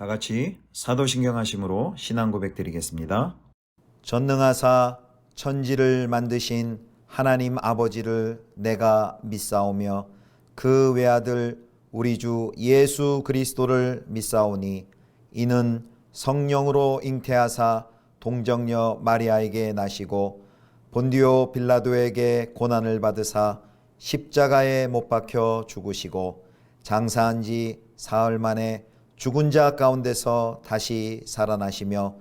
다 같이 사도신경 하심으로 신앙 고백 드리겠습니다. 전능하사 천지를 만드신 하나님 아버지를 내가 믿사오며 그 외아들 우리 주 예수 그리스도를 믿사오니 이는 성령으로 잉태하사 동정녀 마리아에게 나시고 본디오 빌라도에게 고난을 받으사 십자가에 못 박혀 죽으시고 장사한 지 사흘 만에 죽은 자 가운데서 다시 살아나시며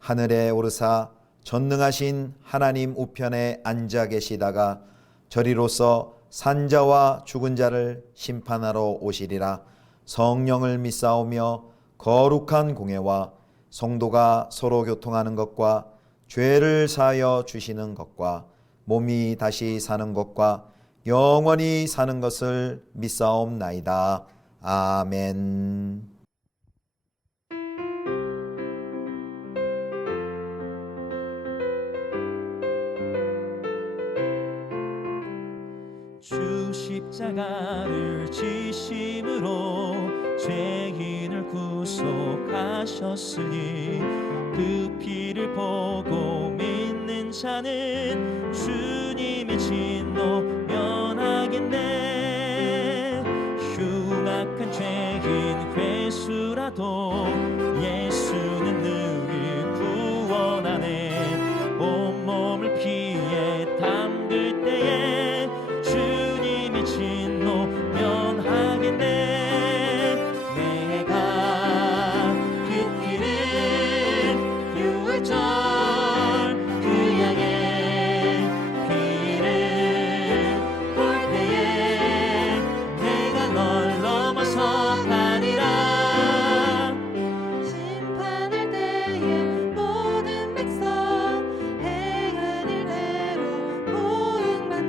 하늘에 오르사 전능하신 하나님 우편에 앉아 계시다가 저리로서 산자와 죽은 자를 심판하러 오시리라. 성령을 믿사오며 거룩한 공예와 성도가 서로 교통하는 것과 죄를 사하여 주시는 것과 몸이 다시 사는 것과 영원히 사는 것을 믿사옵나이다. 아멘. 주 십자가를 지심으로 죄인을 구속하셨으니 그 피를 보고 믿는 자는 주님의 진노 면하겠네. 흉악한 죄인 회수라도 예수는 늘 구원하네. 온몸을 피에 담글 때에 주님의 진노 면하겠네. 내가 그 피를 유월절 그 양의 피를 볼 때에 내가 널 넘어서 가리라. 심판할 때에 모든 백성 행한 일대로 보응받네.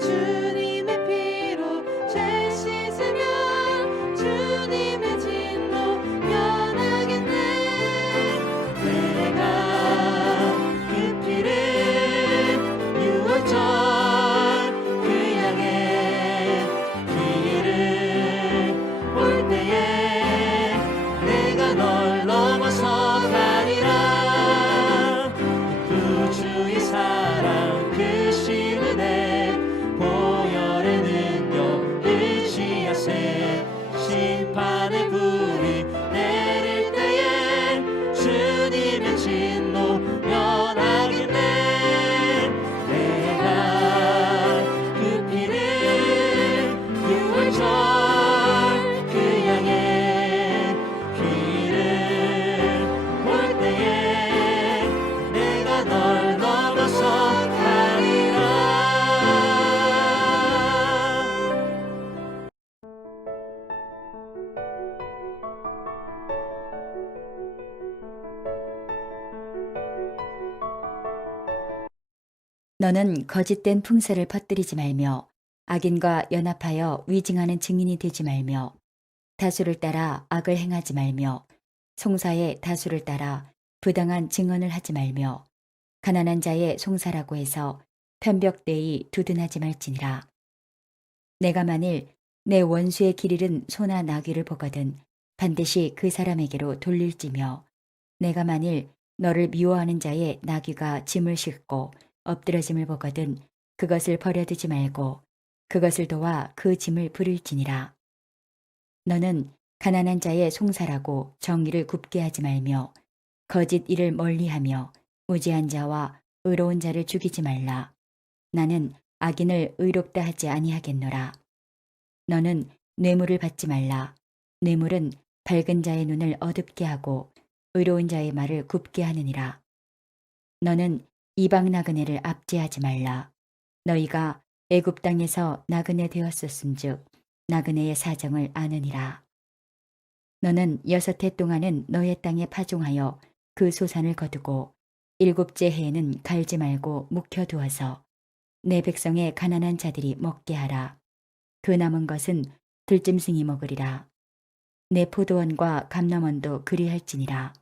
주님의 피로 죄 씻으면 주님의 진노 면하겠네. 내가 그 피를 유월절 그 양의 피를 볼 때에 내가 널 넘어서 가리라. 그 주의 사랑 그 신은혜 보혈의 능력 의지하세. 심판의 불이 내릴 때에 주님의 진노 면하겠네. 내가 그 피를 유월절 그 양의 피를 볼 때에 내가 널 넘어서 가리라. 너는 거짓된 풍설을 퍼뜨리지 말며 악인과 연합하여 위증하는 증인이 되지 말며 다수를 따라 악을 행하지 말며 송사의 다수를 따라 부당한 증언을 하지 말며 가난한 자의 송사라고 해서 편벽되이 두둔하지 말지니라. 내가 만일 내 원수의 길 잃은 소나 나귀를 보거든 반드시 그 사람에게로 돌릴지며 내가 만일 너를 미워하는 자의 나귀가 짐을 싣고 엎드러짐을 보거든 그것을 버려두지 말고 그것을 도와 그 짐을 부릴지니라. 너는 가난한 자의 송사라고 정의를 굽게 하지 말며 거짓 일을 멀리하며 무지한 자와 의로운 자를 죽이지 말라. 나는 악인을 의롭다 하지 아니하겠노라. 너는 뇌물을 받지 말라. 뇌물은 밝은 자의 눈을 어둡게 하고 의로운 자의 말을 굽게 하느니라. 너는 이방 나그네를 압제하지 말라. 너희가 애굽 땅에서 나그네 되었었은즉 나그네의 사정을 아느니라. 너는 6해 동안은 너의 땅에 파종하여 그 소산을 거두고 7째 해에는 갈지 말고 묵혀두어서 내 백성의 가난한 자들이 먹게 하라. 그 남은 것은 들짐승이 먹으리라. 내 포도원과 감람원도 그리할지니라.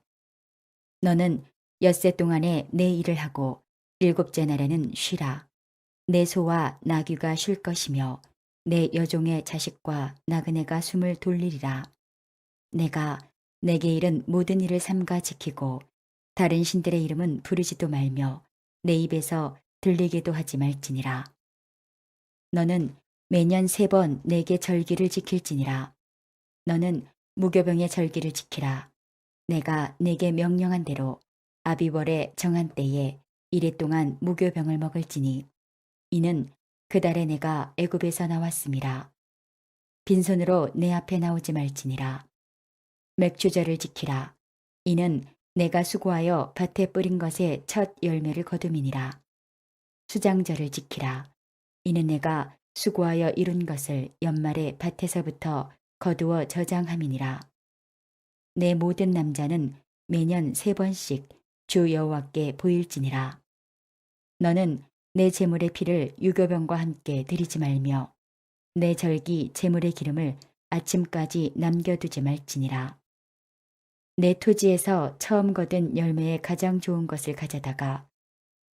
너는 6세 동안에 내 일을 하고 7째 날에는 쉬라. 내 소와 나귀가 쉴 것이며 내 여종의 자식과 나그네가 숨을 돌리리라. 내가 내게 이른 모든 일을 삼가 지키고 다른 신들의 이름은 부르지도 말며 내 입에서 들리게도 하지 말지니라. 너는 매년 3번 내게 절기를 지킬지니라. 너는 무교병의 절기를 지키라. 내가 내게 명령한 대로 아비월에 정한 때에 이래 동안 무교병을 먹을지니 이는 그 달에 내가 애굽에서 나왔음이라. 빈손으로 내 앞에 나오지 말지니라. 맥주절을 지키라. 이는 내가 수고하여 밭에 뿌린 것의 첫 열매를 거둠이니라. 수장절을 지키라. 이는 내가 수고하여 이룬 것을 연말에 밭에서부터 거두어 저장함이니라. 내 모든 남자는 매년 3번씩 주 여호와께 보일지니라. 너는 내 제물의 피를 유교병과 함께 드리지 말며 내 절기 제물의 기름을 아침까지 남겨두지 말지니라. 내 토지에서 처음 거둔 열매의 가장 좋은 것을 가져다가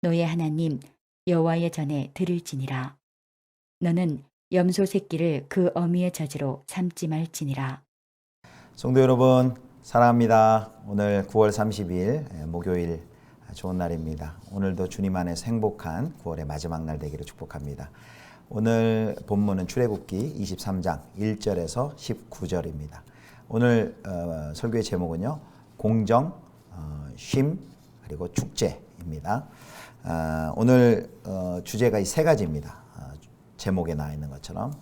너의 하나님 여호와의 전에 드릴지니라. 너는 염소 새끼를 그 어미의 젖으로 삼지 말지니라. 성도 여러분 사랑합니다. 오늘 9월 30일 목요일 좋은 날입니다. 오늘도 주님 안에서 행복한 9월의 마지막 날 되기를 축복합니다. 오늘 본문은 출애굽기 23장 1절에서 19절입니다. 오늘 설교의 제목은요. 공정, 쉼, 그리고 축제입니다. 오늘 주제가 이 3가지입니다. 제목에 나와 있는 것처럼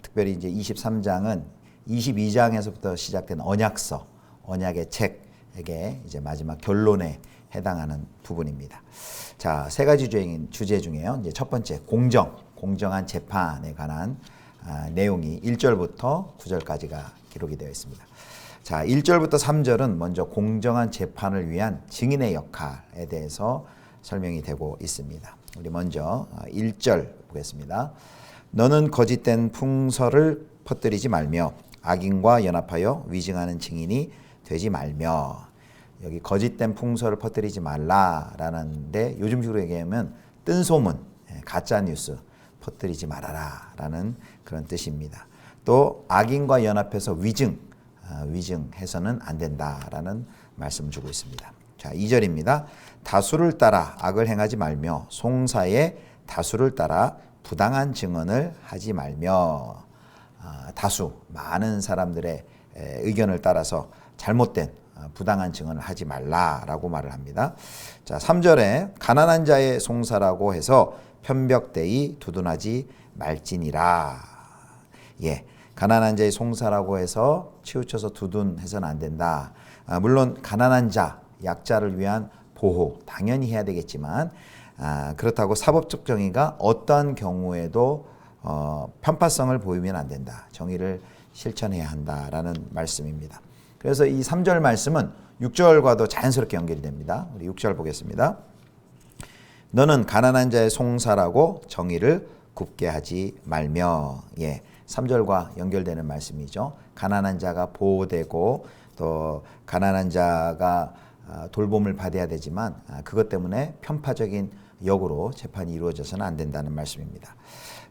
특별히 이제 23장은 22장에서부터 시작된 언약서, 언약의 책에게 이제 마지막 결론에 해당하는 부분입니다. 자, 3가지 주제 중에요. 이제 첫 번째 공정한 재판에 관한 내용이 1절부터 9절까지가 기록이 되어 있습니다. 자, 1절부터 3절은 먼저 공정한 재판을 위한 증인의 역할에 대해서 설명이 되고 있습니다. 우리 먼저 1절 보겠습니다. 너는 거짓된 풍설을 퍼뜨리지 말며 악인과 연합하여 위증하는 증인이 되지 말며. 여기 거짓된 풍설을 퍼뜨리지 말라라는데 요즘식으로 얘기하면 뜬소문, 가짜뉴스 퍼뜨리지 말아라 라는 그런 뜻입니다. 또 악인과 연합해서 위증해서는 안 된다라는 말씀을 주고 있습니다. 자, 2절입니다. 다수를 따라 악을 행하지 말며 송사의 다수를 따라 부당한 증언을 하지 말며. 다수, 많은 사람들의 의견을 따라서 잘못된 부당한 증언을 하지 말라라고 말을 합니다. 자, 3절에 가난한 자의 송사라고 해서 편벽되이 두둔하지 말지니라. 예, 가난한 자의 송사라고 해서 치우쳐서 두둔해서는 안 된다. 물론 가난한 자, 약자를 위한 보호 당연히 해야 되겠지만 그렇다고 사법적 정의가 어떠한 경우에도 편파성을 보이면 안 된다. 정의를 실천해야 한다라는 말씀입니다. 그래서 이 3절 말씀은 6절과도 자연스럽게 연결이 됩니다. 우리 6절 보겠습니다. 너는 가난한 자의 송사라고 정의를 굽게 하지 말며. 예, 3절과 연결되는 말씀이죠. 가난한 자가 보호되고 또 가난한 자가 돌봄을 받아야 되지만 그것 때문에 편파적인 역으로 재판이 이루어져서는 안 된다는 말씀입니다.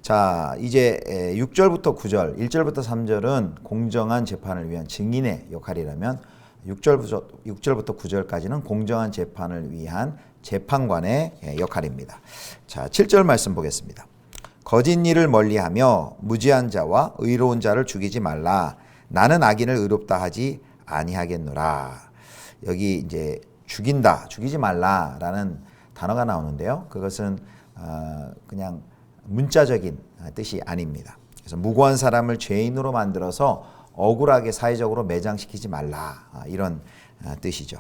자, 이제 6절부터 9절, 1절부터 3절은 공정한 재판을 위한 증인의 역할이라면 6절부터 9절까지는 공정한 재판을 위한 재판관의 역할입니다. 자, 7절 말씀 보겠습니다. 거짓 일을 멀리하며 무지한 자와 의로운 자를 죽이지 말라. 나는 악인을 의롭다 하지 아니하겠노라. 여기 이제 죽이지 말라라는 단어가 나오는데요. 그것은 그냥 문자적인 뜻이 아닙니다. 그래서 무고한 사람을 죄인으로 만들어서 억울하게 사회적으로 매장시키지 말라, 이런 뜻이죠.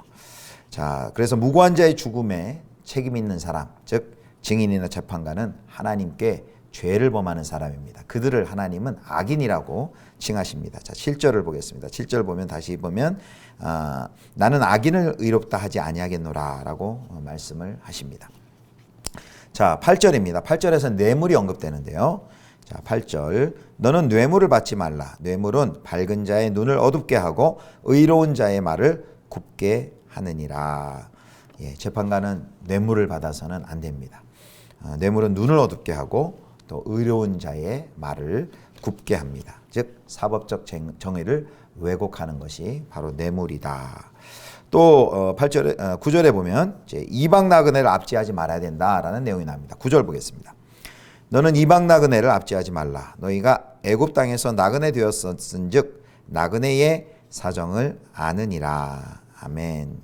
자, 그래서 무고한 자의 죽음에 책임 있는 사람, 즉 증인이나 재판관은 하나님께 죄를 범하는 사람입니다. 그들을 하나님은 악인이라고 칭하십니다. 자, 7절을 보겠습니다. 7절 보면 다시 보면 나는 악인을 의롭다 하지 아니하겠노라 라고 말씀을 하십니다. 자, 8절입니다. 8절에서 뇌물이 언급되는데요. 자, 8절. 너는 뇌물을 받지 말라. 뇌물은 밝은 자의 눈을 어둡게 하고 의로운 자의 말을 굽게 하느니라. 예, 재판관은 뇌물을 받아서는 안 됩니다. 뇌물은 눈을 어둡게 하고 또 의로운 자의 말을 굽게 합니다. 즉 사법적 정의를 왜곡하는 것이 바로 뇌물이다. 또 9절에 보면 이제 이방 나그네를 압제하지 말아야 된다라는 내용이 나옵니다. 9절 보겠습니다. 너는 이방 나그네를 압제하지 말라. 너희가 애굽 땅에서 나그네 되었은즉 나그네의 사정을 아느니라. 아멘.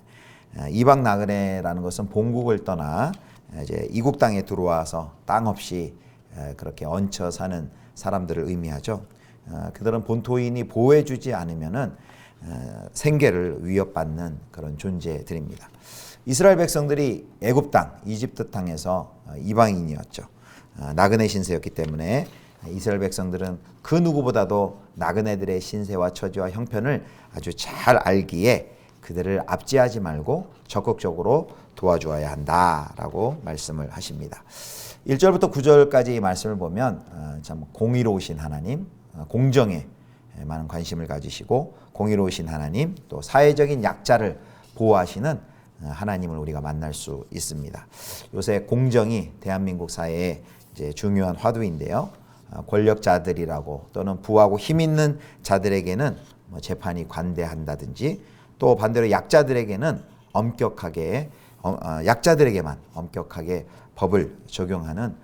이방 나그네라는 것은 본국을 떠나 이제 이국 땅에 들어와서 땅 없이 그렇게 얹혀 사는 사람들을 의미하죠. 그들은 본토인이 보호해주지 않으면은 생계를 위협받는 그런 존재들입니다. 이스라엘 백성들이 애굽 땅, 이집트 땅에서 이방인이었죠. 나그네 신세였기 때문에 이스라엘 백성들은 그 누구보다도 나그네들의 신세와 처지와 형편을 아주 잘 알기에 그들을 압제하지 말고 적극적으로 도와주어야 한다라고 말씀을 하십니다. 1절부터 9절까지 말씀을 보면 참 공의로우신 하나님, 공정에 많은 관심을 가지시고 공의로우신 하나님, 또 사회적인 약자를 보호하시는 하나님을 우리가 만날 수 있습니다. 요새 공정이 대한민국 사회에 이제 중요한 화두인데요. 권력자들이라고 또는 부하고 힘 있는 자들에게는 뭐 재판이 관대한다든지 또 반대로 약자들에게는 약자들에게만 엄격하게 법을 적용하는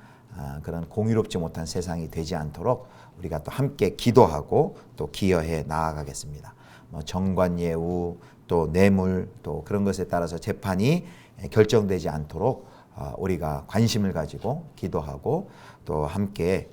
그런 공의롭지 못한 세상이 되지 않도록 우리가 또 함께 기도하고 또 기여해 나아가겠습니다. 뭐 정관예우 또 뇌물 또 그런 것에 따라서 재판이 결정되지 않도록 우리가 관심을 가지고 기도하고 또 함께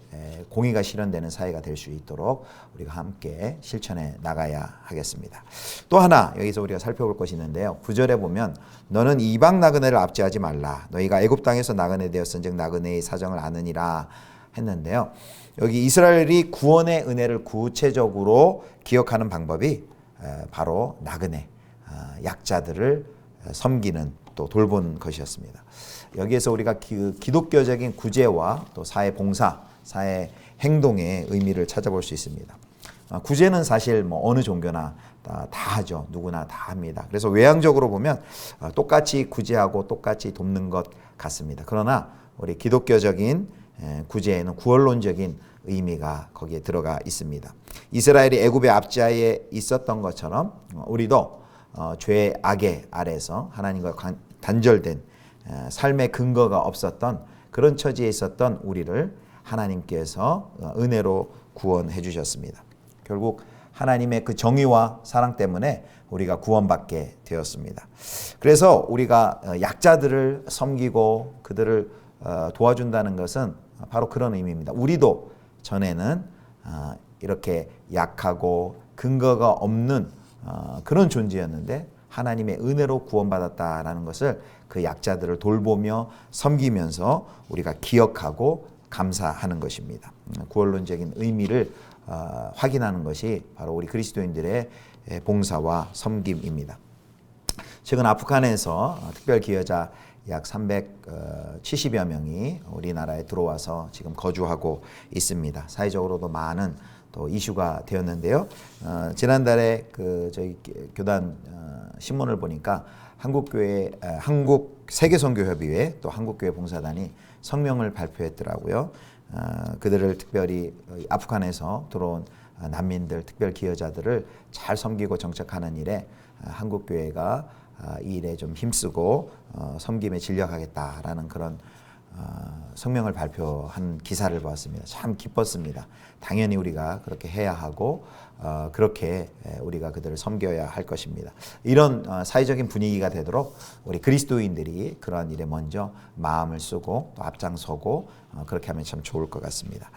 공의가 실현되는 사회가 될 수 있도록 우리가 함께 실천해 나가야 하겠습니다. 또 하나 여기서 우리가 살펴볼 것이 있는데요. 9절에 보면 너는 이방 나그네를 압제하지 말라. 너희가 애굽 땅에서 나그네 되었은즉 나그네의 사정을 아느니라 했는데요. 여기 이스라엘이 구원의 은혜를 구체적으로 기억하는 방법이 바로 나그네, 약자들을 섬기는 또 돌보는 것이었습니다. 여기에서 우리가 기독교적인 구제와 또 사회 봉사, 사회 행동의 의미를 찾아볼 수 있습니다. 구제는 사실 뭐 어느 종교나 다 하죠. 누구나 다 합니다. 그래서 외향적으로 보면 똑같이 구제하고 똑같이 돕는 것 같습니다. 그러나 우리 기독교적인 구제에는 구원론적인 의미가 거기에 들어가 있습니다. 이스라엘이 애굽의 압제하에 있었던 것처럼 우리도 죄의 악의 아래서 하나님과 단절된 삶의 근거가 없었던 그런 처지에 있었던 우리를 하나님께서 은혜로 구원해 주셨습니다. 결국 하나님의 그 정의와 사랑 때문에 우리가 구원받게 되었습니다. 그래서 우리가 약자들을 섬기고 그들을 도와준다는 것은 바로 그런 의미입니다. 우리도 전에는 이렇게 약하고 근거가 없는 그런 존재였는데 하나님의 은혜로 구원받았다라는 것을 그 약자들을 돌보며 섬기면서 우리가 기억하고 감사하는 것입니다. 구원론적인 의미를 확인하는 것이 바로 우리 그리스도인들의 봉사와 섬김입니다. 최근 아프간에서 특별 기여자 약 370여 명이 우리나라에 들어와서 지금 거주하고 있습니다. 사회적으로도 많은 또 이슈가 되었는데요. 지난달에 저희 교단 신문을 보니까 한국 세계선교협의회 또 한국교회 봉사단이 성명을 발표했더라고요. 그들을 특별히 아프간에서 들어온 난민들, 특별 기여자들을 잘 섬기고 정착하는 일에 한국교회가 이 일에 좀 힘쓰고 섬김에 진력하겠다라는 그런 성명을 발표한 기사를 보았습니다. 참 기뻤습니다. 당연히 우리가 그렇게 해야 하고 그렇게 우리가 그들을 섬겨야 할 것입니다. 이런 사회적인 분위기가 되도록 우리 그리스도인들이 그러한 일에 먼저 마음을 쓰고 또 앞장서고 그렇게 하면 참 좋을 것 같습니다.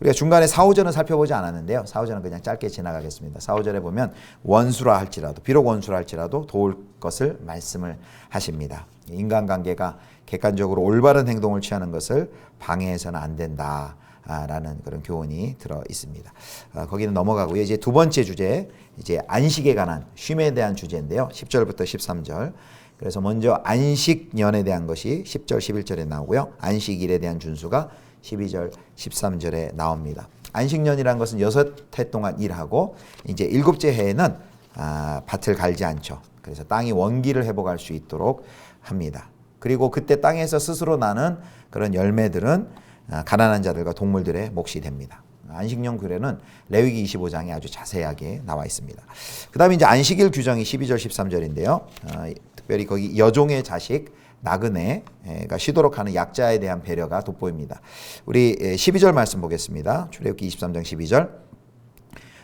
우리가 중간에 4, 5절은 살펴보지 않았는데요. 4, 5절은 그냥 짧게 지나가겠습니다. 4, 5절에 보면 원수라 할지라도 비록 원수라 할지라도 도울 것을 말씀을 하십니다. 인간관계가 객관적으로 올바른 행동을 취하는 것을 방해해서는 안 된다. 라는 그런 교훈이 들어 있습니다. 거기는 넘어가고요. 이제 두 번째 주제, 이제 안식에 관한 쉼에 대한 주제인데요. 10절부터 13절. 그래서 먼저 안식년에 대한 것이 10절, 11절에 나오고요. 안식일에 대한 준수가 12절, 13절에 나옵니다. 안식년이라는 것은 6해 동안 일하고 이제 7째 해에는 밭을 갈지 않죠. 그래서 땅이 원기를 회복할 수 있도록 합니다. 그리고 그때 땅에서 스스로 나는 그런 열매들은 가난한 자들과 동물들의 몫이 됩니다. 안식년 규례는 레위기 25장에 아주 자세하게 나와 있습니다. 그 다음에 이제 안식일 규정이 12절 13절인데요. 특별히 거기 여종의 자식 나그네가 쉬도록 하는 약자에 대한 배려가 돋보입니다. 우리 12절 말씀 보겠습니다. 출애굽기 23장 12절.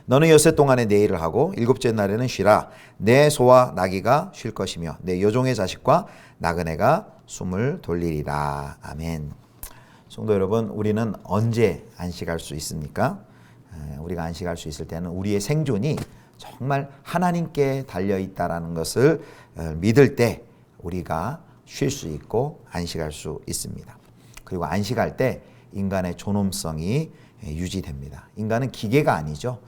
너는 엿새 동안에 내 일을 하고 일곱째 날에는 쉬라. 내 소와 나귀가 쉴 것이며 내 여종의 자식과 나그네가 숨을 돌리리라. 아멘. 성도 여러분, 우리는 언제 안식할 수 있습니까? 우리가 안식할 수 있을 때는 우리의 생존이 정말 하나님께 달려있다라는 것을 믿을 때 우리가 쉴 수 있고 안식할 수 있습니다. 그리고 안식할 때 인간의 존엄성이 유지됩니다. 인간은 기계가 아니죠.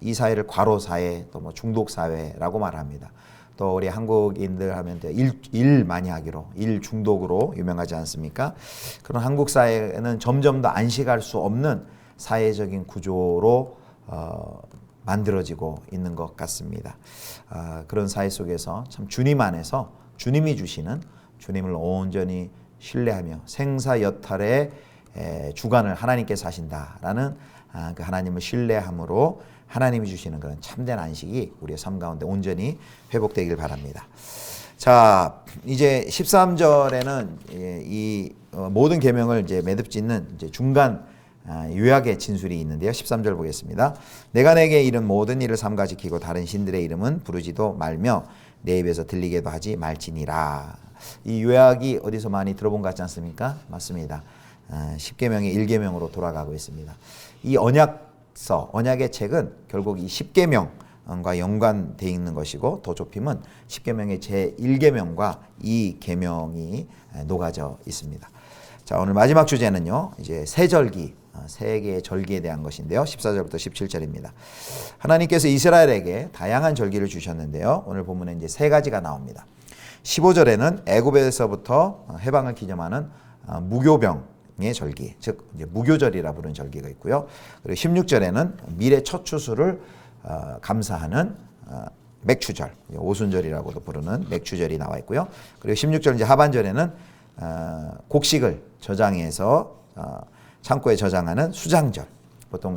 이 사회를 과로사회, 또 뭐 중독사회라고 말합니다. 또 우리 한국인들 하면 일 많이 하기로, 일 중독으로 유명하지 않습니까? 그런 한국 사회는 점점 더 안식할 수 없는 사회적인 구조로 만들어지고 있는 것 같습니다. 그런 사회 속에서 참 주님 안에서 주님이 주시는 주님을 온전히 신뢰하며 생사여탈의 주관을 하나님께서 하신다라는 그 하나님을 신뢰함으로 하나님이 주시는 그런 참된 안식이 우리의 삶 가운데 온전히 회복되길 바랍니다. 자, 이제 13절에는 이 모든 계명을 이제 매듭짓는 이제 중간 요약의 진술이 있는데요. 13절 보겠습니다. 내가 내게 이른 모든 일을 삼가 지키고 다른 신들의 이름은 부르지도 말며 내 입에서 들리게도 하지 말지니라. 이 요약이 어디서 많이 들어본 것 같지 않습니까? 맞습니다. 10계명의 1계명으로 돌아가고 있습니다. 이 언약의 책은 결국 이 10계명과 연관되어 있는 것이고 더 좁히면 10계명의 제1계명과 이 계명이 녹아져 있습니다. 자, 오늘 마지막 주제는요. 이제 세절기, 세 개의 절기에 대한 것인데요. 14절부터 17절입니다. 하나님께서 이스라엘에게 다양한 절기를 주셨는데요. 오늘 본문에 이제 세 가지가 나옵니다. 15절에는 애굽에서부터 해방을 기념하는 무교병의 절기, 즉 이제 무교절이라 부르는 절기가 있고요. 그리고 16절에는 미래 첫 추수를 감사하는 맥추절, 오순절이라고도 부르는 맥추절이 나와 있고요. 그리고 16절 이제 하반절에는 곡식을 저장해서 창고에 저장하는 수장절, 보통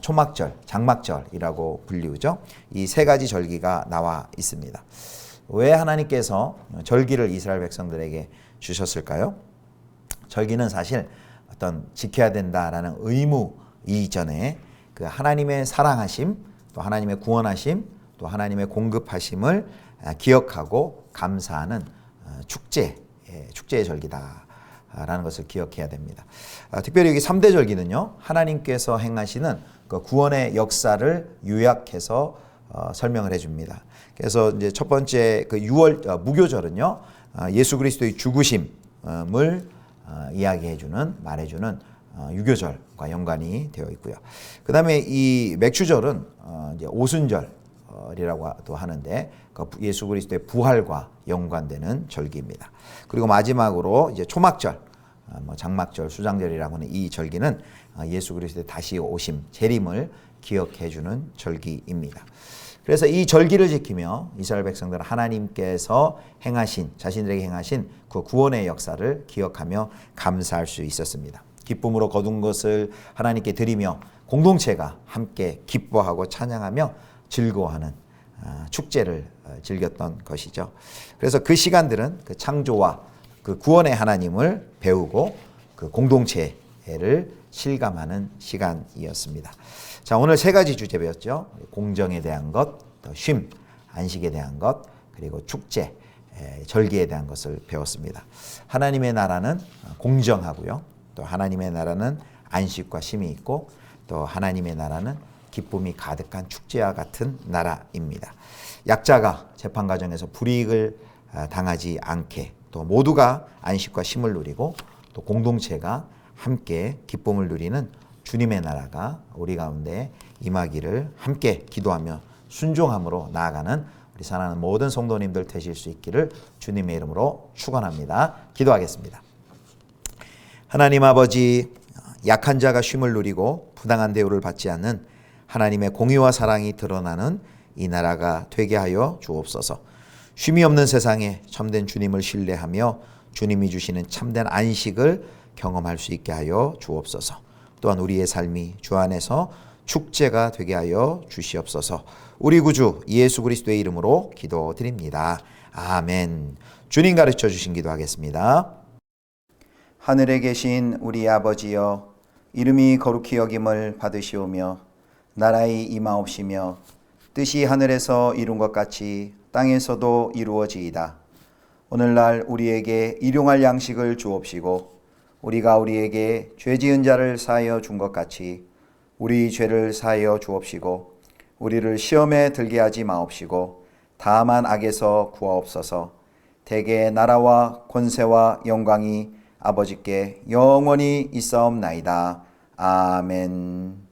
초막절, 장막절이라고 불리우죠. 이 세 가지 절기가 나와 있습니다. 왜 하나님께서 절기를 이스라엘 백성들에게 주셨을까요? 절기는 사실 어떤 지켜야 된다라는 의무 이전에 그 하나님의 사랑하심, 또 하나님의 구원하심, 또 하나님의 공급하심을 기억하고 감사하는 축제의 절기다라는 것을 기억해야 됩니다. 특별히 여기 3대 절기는요, 하나님께서 행하시는 그 구원의 역사를 요약해서 설명을 해줍니다. 그래서 이제 첫 번째 그 6월 무교절은요, 예수 그리스도의 죽으심을 이야기해주는, 말해주는 유교절과 연관이 되어 있고요. 그 다음에 이 맥추절은 이제 오순절이라고도 하는데 예수 그리스도의 부활과 연관되는 절기입니다. 그리고 마지막으로 이제 초막절, 장막절, 수장절이라고 하는 이 절기는 예수 그리스도의 다시 오심, 재림을 기억해주는 절기입니다. 그래서 이 절기를 지키며 이스라엘 백성들은 하나님께서 행하신, 자신들에게 행하신 그 구원의 역사를 기억하며 감사할 수 있었습니다. 기쁨으로 거둔 것을 하나님께 드리며 공동체가 함께 기뻐하고 찬양하며 즐거워하는 축제를 즐겼던 것이죠. 그래서 그 시간들은 그 창조와 그 구원의 하나님을 배우고 그 공동체를 실감하는 시간이었습니다. 자, 오늘 세 가지 주제 배웠죠. 공정에 대한 것, 또 쉼, 안식에 대한 것, 그리고 축제, 절기에 대한 것을 배웠습니다. 하나님의 나라는 공정하고요. 또 하나님의 나라는 안식과 쉼이 있고, 또 하나님의 나라는 기쁨이 가득한 축제와 같은 나라입니다. 약자가 재판 과정에서 불이익을 당하지 않게, 또 모두가 안식과 쉼을 누리고, 또 공동체가 함께 기쁨을 누리는 주님의 나라가 우리 가운데 임하기를 함께 기도하며 순종함으로 나아가는 우리 사랑하는 모든 성도님들 되실 수 있기를 주님의 이름으로 축원합니다. 기도하겠습니다. 하나님 아버지, 약한 자가 쉼을 누리고 부당한 대우를 받지 않는 하나님의 공의와 사랑이 드러나는 이 나라가 되게 하여 주옵소서. 쉼이 없는 세상에 참된 주님을 신뢰하며 주님이 주시는 참된 안식을 경험할 수 있게 하여 주옵소서. 또한 우리의 삶이 주 안에서 축제가 되게 하여 주시옵소서. 우리 구주 예수 그리스도의 이름으로 기도드립니다. 아멘. 주님 가르쳐 주신 기도하겠습니다. 하늘에 계신 우리 아버지여, 이름이 거룩히 여김을 받으시오며 나라의 임하옵시며 뜻이 하늘에서 이룬 것 같이 땅에서도 이루어지이다. 오늘날 우리에게 일용할 양식을 주옵시고 우리가 우리에게 죄 지은 자를 사하여 준 것 같이 우리 죄를 사하여 주옵시고 우리를 시험에 들게 하지 마옵시고 다만 악에서 구하옵소서. 대개 나라와 권세와 영광이 아버지께 영원히 있사옵나이다. 아멘.